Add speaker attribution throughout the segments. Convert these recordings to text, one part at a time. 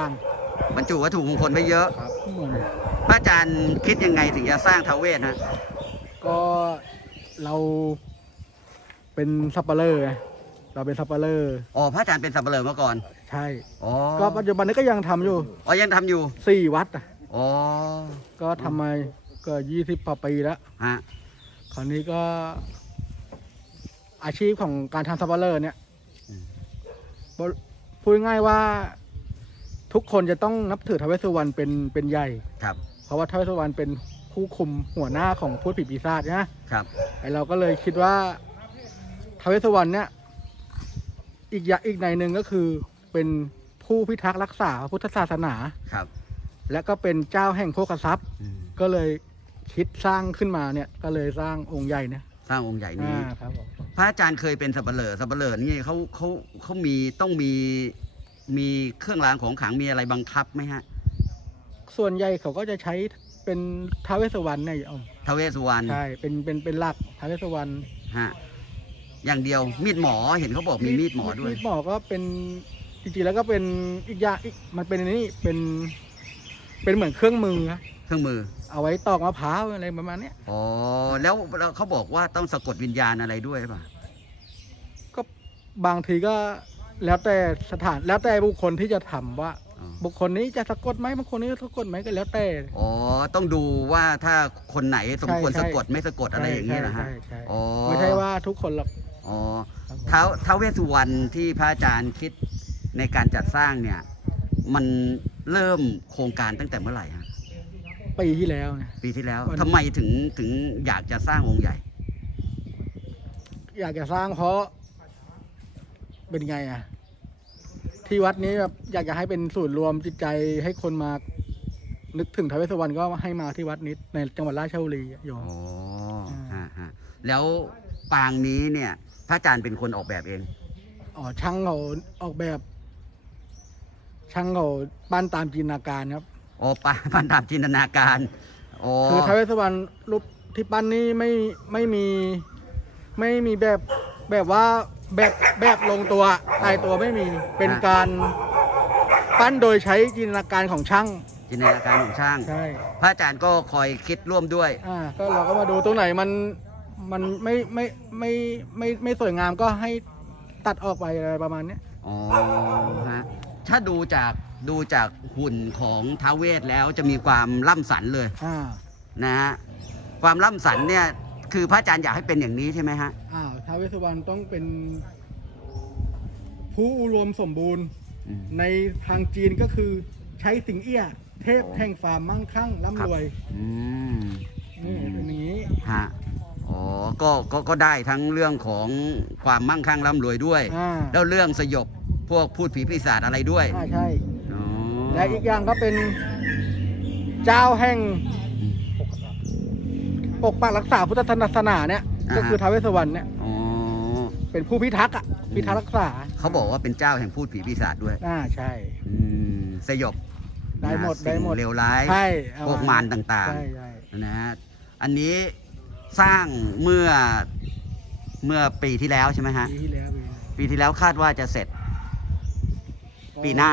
Speaker 1: อย่าง
Speaker 2: บรรจุวัตถุมงคลไว้เยอะ
Speaker 1: ครับเหมือน
Speaker 2: พระอาจารย์คิดยังไงถึงจะสร้างท้าวเวสฮะ
Speaker 1: ก็เราเป็นสับปะเลอร์ไงเราเป็นสับปะเลอร์
Speaker 2: อ๋อพระอาจารย์เป็นสับเปลือมาก่อน
Speaker 1: ใช่
Speaker 2: อ๋อ
Speaker 1: ก็ปัจจุบันนี้ก็ยังทำอยู่
Speaker 2: อ๋อยังทำอยู่
Speaker 1: สี่วัดอะ
Speaker 2: อ๋อ
Speaker 1: ก็ทำมาก็ยี่สิบปีแล้ว
Speaker 2: ฮะ
Speaker 1: คราวนี้ก็อาชีพของการทำสับปะเลอร์เนี่ยบพูดง่ายๆว่า ทุกคนจะต้องนับถือทาวเวสสุวรรณเป็นเป็นใหญ่
Speaker 2: ครับ
Speaker 1: เพราะว่าทาวเวสสุวรรณเป็นผู้คุมหัวหน้าของพูดผีปีศาจนะครับไอเราก็เลยคิดว่าทาวเวสสุวรรณเนี่ยอีกอย่างอีกในหนึ่งก็คือเป็นผู้พิทักษ์รักษาพุทธศาสนา
Speaker 2: ครับ
Speaker 1: และก็เป็นเจ้าแห่งโภคทรัพย์
Speaker 2: อืม
Speaker 1: ก็เลยคิดสร้างขึ้นมาเนี่ยก็เลยสร้างองค์ใหญ่เนี่ย
Speaker 2: สร้างองค์ใหญ่นี้
Speaker 1: อ่าครับผม
Speaker 2: พระอาจารย์เคยเป็นสับเปลือสับเปลือนี่เขาเขาเขามีต้องมี มีเครื่องรางของขลังมีอะไรบังคับไหมฮะ
Speaker 1: ส่วนใหญ่เขาก็จะใช้เป็นท้าวเวสสุวรรณเนี่ยเอา
Speaker 2: ทาวเวสสุวรรณ
Speaker 1: ใช่เป็นเป็นเป็นหลักท้าวเวสสุวรรณ
Speaker 2: ฮะอย่างเดียวมีดหมอเห็นเขาบอกมีมีดหมอด้วย
Speaker 1: มีดหมอก็เป็นจริงๆแล้วก็เป็นอีกอย่างอีกมันเป็นอันนี้เป็น เป็นเหมือนเครื่องมือนะ
Speaker 2: เครื่องมือ
Speaker 1: เอาไว้ตอกมะพร้าวอะไรประมาณเนี้ย
Speaker 2: อ๋อแล้วแล้วเขาบอกว่าต้องสะกดวิญญาณอะไรด้วยหรือเปล่า
Speaker 1: ก็บางทีก็ แล้วแต่สถานแล้วแต่บุคคลที่จะทำว่า
Speaker 2: อ๋อ
Speaker 1: บุคคลนี้จะสะกดไหมบางคนนี้สะกดไหมก็แล้วแต่
Speaker 2: อ๋อ ต้องดูว่าถ้าคนไหนสมควร
Speaker 1: ใช่
Speaker 2: สะกดไม่สะกดอะไรอย่างเงี้ยนะฮะ
Speaker 1: ใช่ใช่
Speaker 2: อ๋อ
Speaker 1: ไม่ใช่ว่าทุกคนหรอก
Speaker 2: อ๋อ
Speaker 1: ครับผม
Speaker 2: ท้าวท้าวเวสสุวรรณที่พระอาจารย์คิดในการจัดสร้างเนี่ย มันเริ่มโครงการตั้งแต่เมื่อไหร่ฮะ
Speaker 1: ปีที่แล้วนะ
Speaker 2: ปีที่แล้ว
Speaker 1: วัน
Speaker 2: ทำไมถึงถึงอยากจะสร้างองค์ใหญ่
Speaker 1: อยากจะสร้างเพราะเป็นไงอะ ที่วัดนี้แบบอยากจะให้เป็นศูนย์รวมจิตใจให้คนมา นึกถึงทาวเวสสุวรรณก็ให้มาที่วัดนี้ในจังหวัดราชบุรีอะโยม
Speaker 2: อ๋อ
Speaker 1: อ่า
Speaker 2: ฮะฮะแล้วปางนี้เนี่ย พระอาจารย์เป็นคนออกแบบเอง
Speaker 1: อ๋อช่างเขาออกแบบ ช่างเขาปั้นตามจินตนาการครับ
Speaker 2: อ๋อปาพันตามจินตนาการ อ๋อ
Speaker 1: คือทาวเวสสุวรรณรูปที่ปั้นนี่ไม่ไม่มีไม่มีแบบแบบว่า แบบแบบลงตัวตายตัวไม่มีเป็นการปั้นโดยใช้จินตนาการของช่าง
Speaker 2: จินตนาการของช่าง
Speaker 1: ใช่
Speaker 2: พระอาจารย์ก็คอยคิดร่วมด้วย
Speaker 1: อ่าก็เราก็มาดูตรงไหนมันมันไม่ไม่ไม่ไม่ไม่ไม่สวยงามก็ให้ตัดออกไปอะไรประมาณเนี้ย
Speaker 2: อ๋อฮะถ้าดูจากดูจากหุ่นของท้าวเวสแล้วจะมีความล่ำสันเลย
Speaker 1: อ่า
Speaker 2: นะฮะความล่ำสันเนี่ยคือพระอาจารย์อยากให้เป็นอย่างนี้ใช่ไหมฮะ
Speaker 1: อ้าวท้าว เวสสุวรรณต้องเป็น ผู้รวมสมบูรณ์
Speaker 2: อืม
Speaker 1: ในทางจีนก็คือใช้สิงเอี้ย เทพแห่งความมั่งคั่งร่ำรวย
Speaker 2: อืม
Speaker 1: นี่เป็นอย่างนี้
Speaker 2: ฮะอ๋อก็ก็ก็ได้ทั้งเรื่องของความมั่งคั่งร่ำรวยด้วย
Speaker 1: อ่า
Speaker 2: แล้วเรื่องสยบพวกพูดผีปีศาจอะไรด้วย
Speaker 1: อ่าใช่
Speaker 2: อ๋อ
Speaker 1: และอีกอย่างก็เป็นเจ้าแห่งปกปักรักษาพุทธศาสนาเนี่ย ก็คือท้าวเวสสุวรรณเนี่ย
Speaker 2: อ๋อ
Speaker 1: เป็นผู้พิทักษ์อะพิทักษ์รักษา
Speaker 2: เขาบอกว่าเป็นเจ้าแห่งพูดผีปีศาจด้วย
Speaker 1: อ่าใช่
Speaker 2: อืมสยบ
Speaker 1: ได้หมด
Speaker 2: นะ
Speaker 1: ได้หมด
Speaker 2: สิ่งเลวร้าย
Speaker 1: ใช่เอ
Speaker 2: พวกมารต่าง
Speaker 1: ใช่ใช่
Speaker 2: ๆนะฮะอันนี้สร้างเมื่อเมื่อปีที่แล้วใช่ไหมฮะ
Speaker 1: ปีที่แล้วปี
Speaker 2: ปีที่แล้วคาดว่าจะเสร็จ ปีหน้า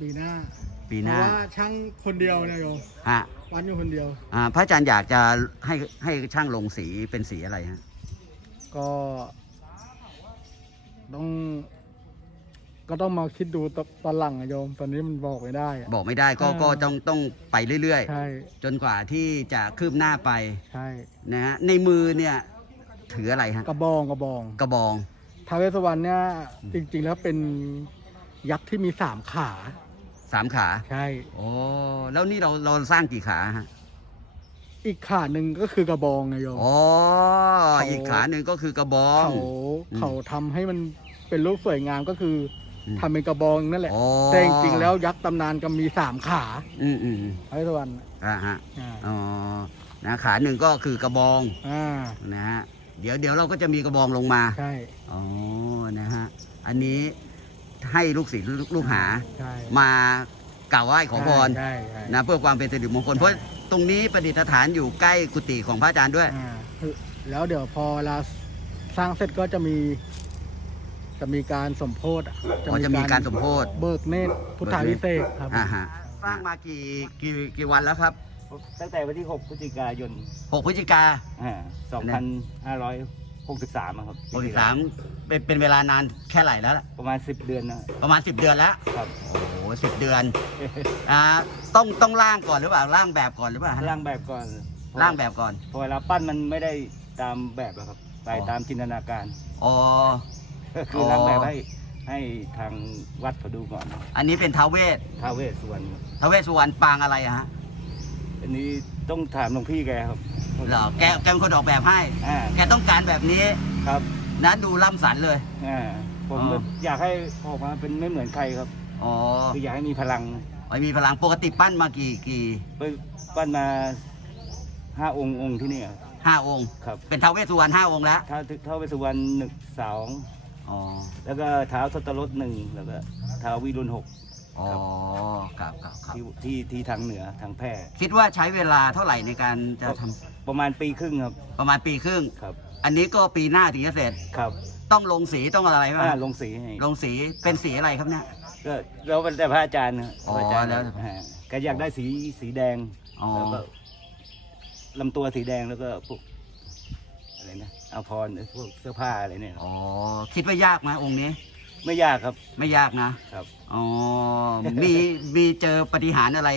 Speaker 1: ปีหน้า
Speaker 2: ปี
Speaker 1: เพ
Speaker 2: หน้า
Speaker 1: ราะว่าช่างคนเดียวเนี่ยโยม
Speaker 2: ฮะ
Speaker 1: วันอยู่คนเดียว
Speaker 2: อ่าพระอาจารย์อยากจะให้ให้ช่างลงสีเป็นสีอะไรฮะ
Speaker 1: ก็ ต้องก็ต้องมาคิดดูตตอนหลังอะโยม ตอนนี้มันบอกไม่ได้อะ
Speaker 2: บอกไม่ได้ก็
Speaker 1: อ่า
Speaker 2: ก็ต้องต้องไปเรื่อย
Speaker 1: ใช่
Speaker 2: ๆ จนกว่าที่จะคืบหน้าไป
Speaker 1: ใช่
Speaker 2: นะฮะในมือเนี่ยถืออะไรฮะ
Speaker 1: กระบองกระบอง
Speaker 2: กระบอง
Speaker 1: ท้าวเวสสุวรรณเนี่ยจริง ๆ แล้วเป็นยักษ์ที่มีสามขา
Speaker 2: สามขา
Speaker 1: ใช่
Speaker 2: โอ้ แล้วนี่เราเราสร้างกี่ขาฮะ
Speaker 1: อีกขาหนึ่งก็คือกระบองไงโยม
Speaker 2: อ๋อ
Speaker 1: เขา
Speaker 2: อีกขาหนึ่งก็คือกระบอง
Speaker 1: เขา
Speaker 2: อืม
Speaker 1: เขาทำให้มันเป็นรูปสวยงามก็คืออ
Speaker 2: ม
Speaker 1: ทำเป็นกระบองนั่นแหละ
Speaker 2: อ๋อ
Speaker 1: แต่จริงๆแล้วยักษ์ตำนานก็มีสามขา
Speaker 2: อืมอืมอืม
Speaker 1: ท้าวเวสสุวรรณ
Speaker 2: อ่าฮะ
Speaker 1: อ่า
Speaker 2: อ๋อ นะขาหนึ่งก็คือกระบอง
Speaker 1: อ่า
Speaker 2: นะฮะ เดี๋ยวเดี๋ยวเราก็จะมีกระบองลงมา
Speaker 1: ใช่
Speaker 2: อ๋อ นะฮะ อันนี้ให้ลูกศิษย์ลูกลูกหา
Speaker 1: ใช่
Speaker 2: มากล่าวไหว้ขอพร
Speaker 1: ใช่ใช่
Speaker 2: นะเพื่อความเป็นสิริมงคลเพราะ ตรงนี้ประดิษฐานอยู่ใกล้กุฏิของพระอาจารย์ด้วย
Speaker 1: อ่าคือแล้วเดี๋ยวพอเราสร้างเสร็จก็จะมี จะมีการสมโพธิอะ
Speaker 2: อ๋อจะมีการสมโพธิ
Speaker 1: เบิกเนตรพุทธาวิเศษกครับ
Speaker 2: อ่าฮะสร้างมากี่กี่กี่วันแล้วครับ
Speaker 3: ตั้งแต่วันที่ 6 พฤศจิกายน
Speaker 2: 6พฤศจิกา
Speaker 3: อ่า 2563ครับ
Speaker 2: 63เป็นเป็นเวลานานแค่ไหนแล้วล่ะ
Speaker 3: ประมาณ 10 เดือนนะ
Speaker 2: ประมาณ 10 เดือนแล้ว
Speaker 3: ครับ
Speaker 2: โอ้โหสิเดือน อ่า ต้องต้องร่างก่อนหรือเปล่าร่างแบบก่อนหรือเปล่าฮะ
Speaker 3: ร่างแบบก่อน
Speaker 2: ร่างแบบก่อน
Speaker 3: พอเวลาปั้นมันไม่ได้ตามแบบอะครับ ไป
Speaker 2: อ๋อ
Speaker 3: ตามจินตนาการ
Speaker 2: อ๋อ
Speaker 3: คือร่างแบบให้ให้ทางวัดเขาดูก่อน
Speaker 2: อันนี้เป็นท้าวเวส
Speaker 3: ท้าวเวสสุวรรณครับ
Speaker 2: ท้าวเวสสุวรรณปางอะไรอะฮะ
Speaker 3: อันนี้ต้องถามหลวงพี่แกครับ
Speaker 2: เหรอแกแกเป็นคนออกแบบให้
Speaker 3: อ่า
Speaker 2: แกต้องการแบบนี้
Speaker 3: ครับ
Speaker 2: นะดูล่ำสันเลย
Speaker 3: อ่าผม
Speaker 2: อ๋อ
Speaker 3: อยากให้ออกมาเป็นไม่เหมือนใครครับ
Speaker 2: อ๋อ
Speaker 3: คืออยากให้มีพลัง
Speaker 2: ไว้มีพลังปกติปั้นมากี่กี่
Speaker 3: ไปปั้นมาห้าองค์องค์ที่นี่ครับ
Speaker 2: ห้าองค์
Speaker 3: ครับ
Speaker 2: เป็นท้าวเวสสุวรรณห้าองค์แล้ว
Speaker 3: ท้าวท้าวเวสสุวรรณหนึ่งสอง
Speaker 2: อ๋อ
Speaker 3: แล้วก็เท้าทศรถหนึ่งแล้วก็เท้าวิรุณหก
Speaker 2: อ๋อครับครับครับ
Speaker 3: ที่ที่ที่ทางเหนือทางแพร่
Speaker 2: คิดว่าใช้เวลาเท่าไหร่ในการจะทำ
Speaker 3: ประมาณปีครึ่งครับ
Speaker 2: ประมาณปีครึ่ง
Speaker 3: ครับ
Speaker 2: อันนี้ก็ปีหน้าถึงจะเสร็จ
Speaker 3: ครับ
Speaker 2: ต้องลงสีต้องอะไรไหม
Speaker 3: อ่าลงสีให้
Speaker 2: ลงสีเป็นสีอะไรครับเนี่ย
Speaker 3: ก็แล้วแต่พระอาจารย์นะ
Speaker 2: อ๋อ
Speaker 3: พระอาจารย์
Speaker 2: แล้ว
Speaker 3: ฮะแกอยากได้สีสีแดง
Speaker 2: อ๋อ
Speaker 3: แล้วก็ลำตัวสีแดงแล้วก็พวกอะไรนะอาภรณ์พวกเสื้อผ้าอะไรเนี่ย
Speaker 2: อ๋อคิดว่ายากไหมองค์นี้
Speaker 3: ไม่ยากครับ
Speaker 2: ไม่ยากนะครับ อ๋อมีมีเจอปฏิหารย์อะไร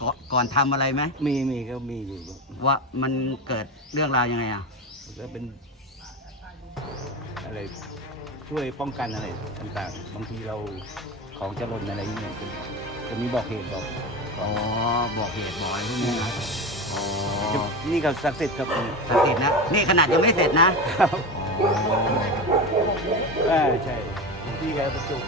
Speaker 2: ก่อนก่อนทำอะไรไหม
Speaker 3: มีมีก็มีอยู่
Speaker 2: ว่ามันเกิดเรื่องราวยังไงอะ
Speaker 3: ก็เป็น อะไรช่วยป้องกันอะไรต่างๆ บางทีเราของจะหล่นอะไรอย่างเงี้ยจะมีบอกเหตุบอก
Speaker 2: อ๋อบอกเหตุบอกอะไรพวกนี้นะอ๋อ
Speaker 3: นี่ก็ศักดิ์สิทธิ์ครับ
Speaker 2: สังเกตนะนี่ขนาดยังไม่เสร็จนะอ๋อ
Speaker 3: อ่าใช่ ที่แกประจุ